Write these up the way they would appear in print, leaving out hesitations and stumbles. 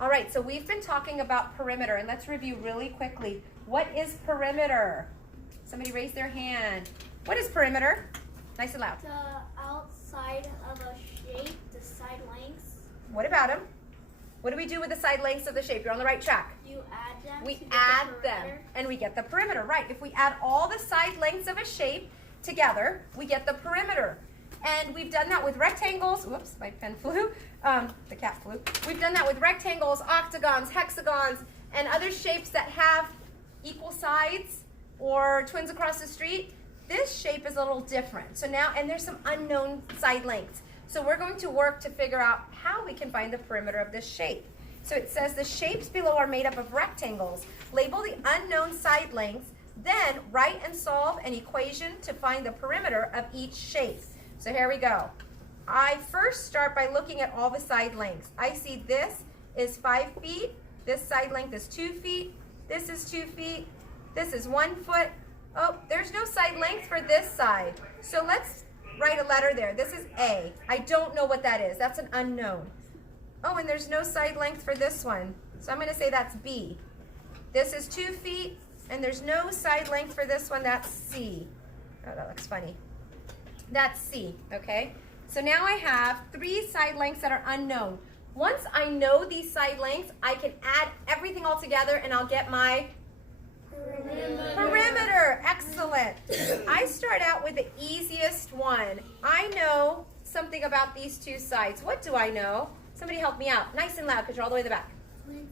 All right, so we've been talking about perimeter, and let's review really quickly. What is perimeter? Somebody raise their hand. What is perimeter? Nice and loud. The outside of a shape, the side lengths. What about them? What do we do with the side lengths of the shape? You're on the right track. You add them. We add them, and we get the perimeter, right? If we add all the side lengths of a shape together, we get the perimeter. And we've done that with rectangles. Whoops, my pen flew. The cat flew. We've done that with rectangles, octagons, hexagons, and other shapes that have equal sides or twins across the street. This shape is a little different. So now, and there's some unknown side lengths. So we're going to work to figure out how we can find the perimeter of this shape. So it says the shapes below are made up of rectangles. Label the unknown side lengths, then write and solve an equation to find the perimeter of each shape. So here we go. I first start by looking at all the side lengths. I see this is 5 feet, this side length is 2 feet, this is 2 feet, this is 1 foot. Oh, there's no side length for this side. So let's write a letter there. This is A. I don't know what that is. That's an unknown. Oh, and there's no side length for this one. So I'm going to say that's B. This is 2 feet, and there's no side length for this one. That's C. Oh, that looks funny. That's C, okay? So now I have 3 side lengths that are unknown. Once I know these side lengths, I can add everything all together and I'll get my perimeter. Excellent. I start out with the easiest one. I know something about these 2 sides. What do I know? Somebody help me out. Nice and loud because you're all the way to the back. Twins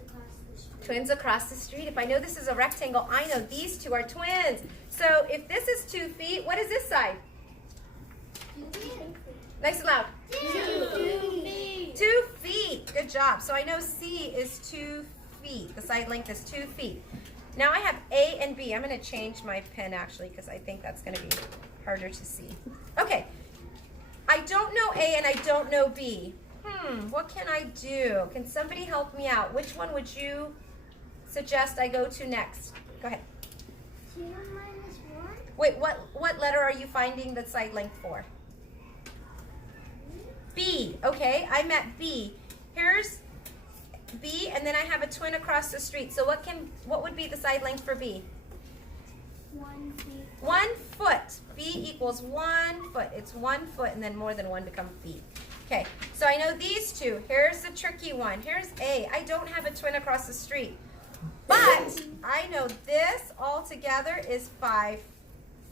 across the street. Twins across the street. If I know this is a rectangle, I know these 2 are twins. So if this is 2 feet, what is this side? 2 feet. Nice and loud. 2 feet. 2 feet. Good job. So I know C is 2 feet. The side length is 2 feet. Now I have A and B. I'm going to change my pen actually because I think that's going to be harder to see. Okay. I don't know A and I don't know B. What can I do? Can somebody help me out? Which one would you suggest I go to next? Go ahead. 2 minus 1. Wait, what letter are you finding the side length for? B. Okay, I'm at B. Here's B, and then I have a twin across the street. So what would be the side length for B? 1 feet. 1 foot. B equals 1 foot. It's 1 foot, and then more than 1 become feet. Okay, so I know these 2. Here's the tricky one. Here's A. I don't have a twin across the street. But I know this all together is 5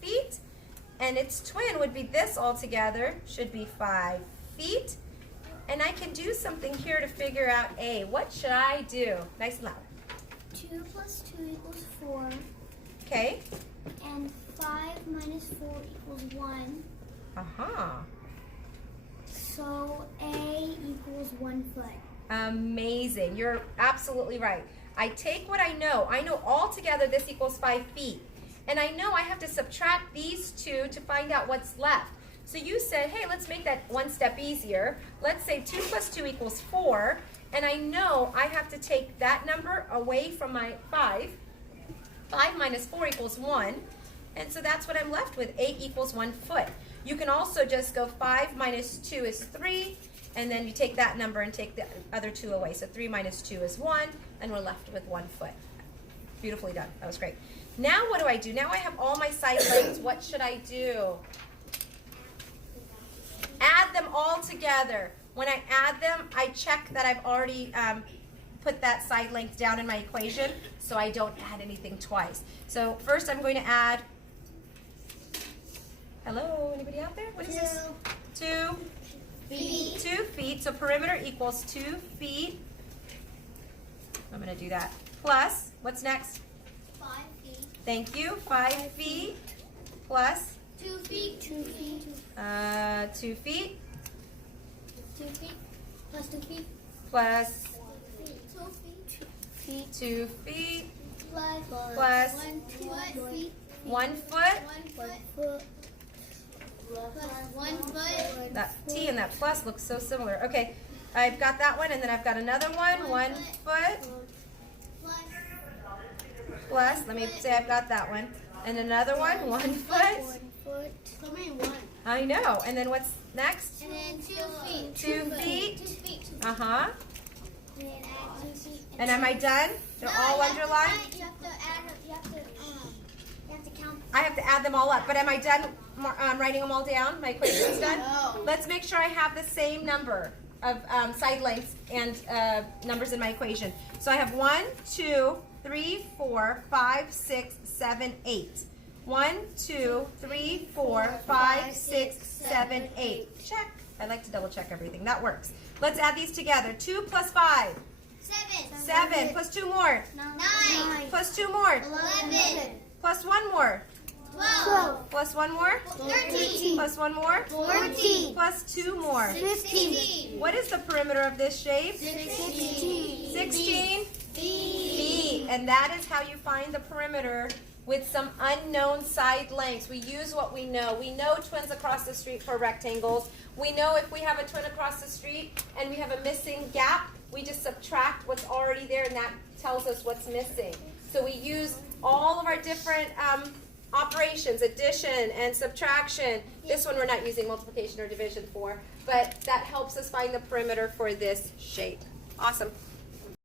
feet, and its twin would be this all together, should be 5 feet. And I can do something here to figure out A. What should I do? Nice and loud. 2 plus 2 equals 4. Okay. And 5 minus 4 equals 1. Uh-huh. So A equals 1 foot. Amazing. You're absolutely right. I take what I know. I know all together this equals 5 feet. And I know I have to subtract these 2 to find out what's left. So you said, hey, let's make that one step easier. Let's say 2 plus 2 equals 4. And I know I have to take that number away from my 5. 5 minus 4 equals 1. And so that's what I'm left with. A equals 1 foot. You can also just go 5 minus 2 is 3. And then you take that number and take the other 2 away. So 3 minus 2 is 1. And we're left with 1 foot. Beautifully done. That was great. Now what do I do? Now I have all my side lengths. What should I do? Add them all together. When I add them, I check that I've already put that side length down in my equation so I don't add anything twice. So first I'm going to add, hello, anybody out there? What is this? 2 feet. 2 feet. So perimeter equals 2 feet. I'm going to do that. Plus, what's next? 5 feet. Thank you. 5 feet plus 2 feet. 2 feet. 2 feet 2 feet. Plus 2 feet. plus 2 feet. 2 feet Plus 1 foot. 1 foot. 1 foot. Plus 1 foot. That T and that plus looks so similar. Okay, I've got that one, and then I've got another one. 1 foot plus, let me say I've got that one. And another one, 1 foot. 1 foot. How many 1? I know. And then what's next? And then 2 feet. 2 feet. 2 feet. Uh-huh. And am I done? They're all underlined? You have to count. I have to add them all up. But am I done writing them all down? My equation's done? No. Let's make sure I have the same number of side lengths and numbers in my equation. So I have 1, 2, 3, 4, 5, 6, 7, 8. 1, 2, 3, 4, 5, 6, 7, 8. Check. I like to double check everything. That works. Let's add these together. 2 plus 5. 7. Plus 2 more. 9. Plus 2 more. 11. Plus 1 more. 12. Plus 1 more. 13. Plus 1 more. 14. Plus 2 more. 15. What is the perimeter of this shape? 16. 16 B. feet. And that is how you find the perimeter with some unknown side lengths. We use what we know. We know twins across the street for rectangles. We know if we have a twin across the street and we have a missing gap, we just subtract what's already there and that tells us what's missing. So we use all of our different operations, addition and subtraction. This one we're not using multiplication or division for, but that helps us find the perimeter for this shape. Awesome.